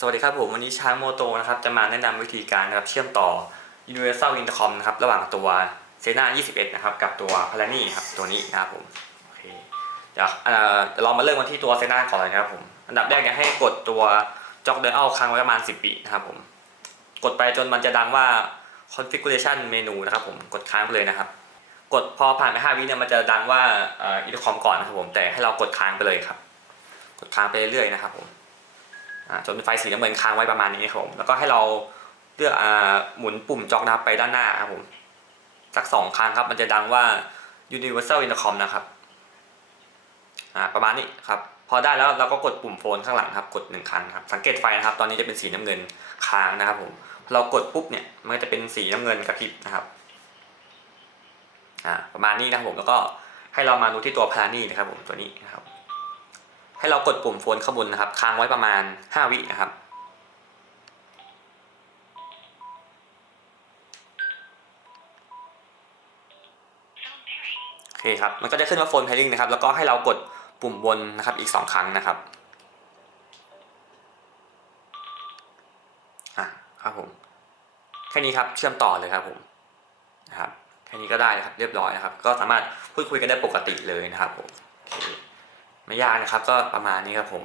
สวัสดีครับผมวันนี้ช้างโมโตนะครับจะมาแนะนำวิธีการนะครับเชื่อมต่อ Universal Intercom นะครับระหว่างตัวเซนา21 นะครับกับตัว p a l a n i ครับตัวนี้นะครับผมโอเคเดี๋ยวเรามาเริ่มกันที่ตัวเซนาก่อนเลยนะครับผมอันดับแรกเนี่ยให้กดตัวจ็อกเดอร์เอาค้างไว้ประมาณ 10วินะครับผมกดไปจนมันจะดังว่า configuration menu นะครับผมกดค้างไปเลยนะครับ กดพอผ่านไป5วิเนี่ยมันจะดังว่าอ่อ intercom ก่อนนะครับผมแต่ให้เรากดค้างไปเลยครับ กดค้างไปเรื่อยๆนะครับผม จนเป็นไฟสีน้ำเงินค้างไว้ประมาณนี้ครับผมแล้วก็ให้เราเลือกหมุนปุ่มจ็อกนะครับไปด้านหน้าครับผมสักสองครั้งครับมันจะดังว่า Universal Intercom นะครับประมาณนี้ครับพอได้แล้วเราก็กดปุ่มโฟนข้างหลังครับกดหนึ่งครั้งครับสังเกตไฟนะครับ ตอนนี้จะเป็นสีน้ำเงินค้างนะครับผมเรากดปุ๊บเนี่ยมันก็จะเป็นสีน้ำเงินกระพริบนะครับประมาณนี้นะครับผมแล้วก็ให้เรามาดูที่ตัวพารานี่นะครับผมตัวนี้นะครับ ให้เรากดปุ่มโฟนข้างบนนะครับ ค้างไว้ประมาณ 5 วินะครับ โอเคครับ มันก็จะขึ้นว่าโฟน pairing นะครับ แล้วก็ให้เรากดปุ่มบนนะครับอีก 2 ครั้งนะครับอะครับผม แค่นี้ครับ เชื่อมต่อเลยครับผมนะครับ แค่นี้ก็ได้นะครับ เรียบร้อยนะครับ ก็สามารถพูดคุยกันได้ปกติเลยนะครับผม ไม่ยากนะครับก็ประมาณนี้ครับผม